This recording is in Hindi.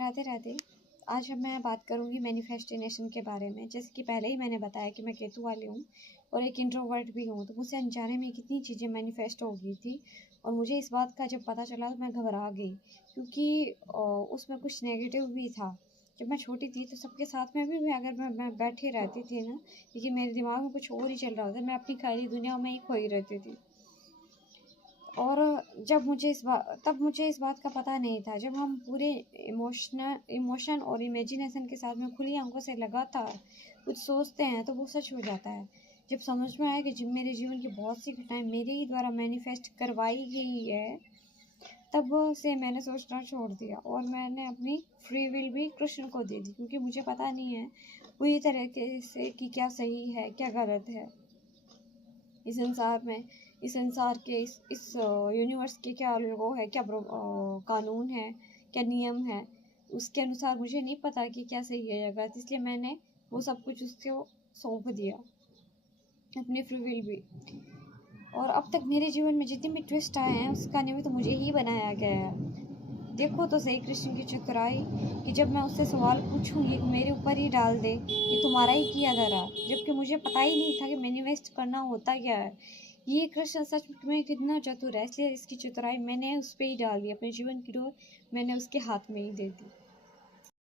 राधे राधे। आज अब मैं बात करूँगी मैनिफेस्टेशन के बारे में। जैसे कि पहले ही मैंने बताया कि मैं केतु वाली हूँ और एक इंट्रोवर्ट भी हूँ, तो मुझसे अनजाने में कितनी चीज़ें मैनिफेस्ट हो गई थी। और मुझे इस बात का जब पता चला तो मैं घबरा गई, क्योंकि उसमें कुछ नेगेटिव भी था। जब मैं छोटी थी तो सबके साथ में भी अगर मैं बैठी रहती थी ना, लेकिन मेरे दिमाग में कुछ और ही चल रहा था, मैं अपनी ख़ाली दुनिया में ही खोई रहती थी। और तब मुझे इस बात का पता नहीं था। जब हम पूरे इमोशन और इमेजिनेशन के साथ में खुली आंखों से लगातार कुछ सोचते हैं तो वो सच हो जाता है। जब समझ में आया कि जब मेरे जीवन की बहुत सी घटनाएं मेरे ही द्वारा मैनिफेस्ट करवाई गई है, तब से मैंने सोचना छोड़ दिया और मैंने अपनी फ्री विल भी कृष्ण को दे दी, क्योंकि मुझे पता नहीं है पूरी तरीके से कि क्या सही है क्या गलत है। इस संसार में, इस संसार के इस यूनिवर्स के क्या वो है, क्या कानून है, क्या नियम है, उसके अनुसार मुझे नहीं पता कि क्या सही है या गलत। इसलिए मैंने वो सब कुछ उसको सौंप दिया, अपनी फ्री विल भी। और अब तक मेरे जीवन में जितने भी ट्विस्ट आए हैं उसका निमित्त तो मुझे ही बनाया गया है। देखो तो सही कृष्ण की चतुराई, कि जब मैं उससे सवाल पूछूंगी तो मेरे ऊपर ही डाल दे कि तुम्हारा ही किया धरा, जबकि मुझे पता ही नहीं था कि मैनिफेस्ट करना होता क्या है। ये कृष्ण सच में कितना चतुर है, इसलिए इसकी चतुराई मैंने उस पर ही डाल दी। अपने जीवन की डोर मैंने उसके हाथ में ही दे दी।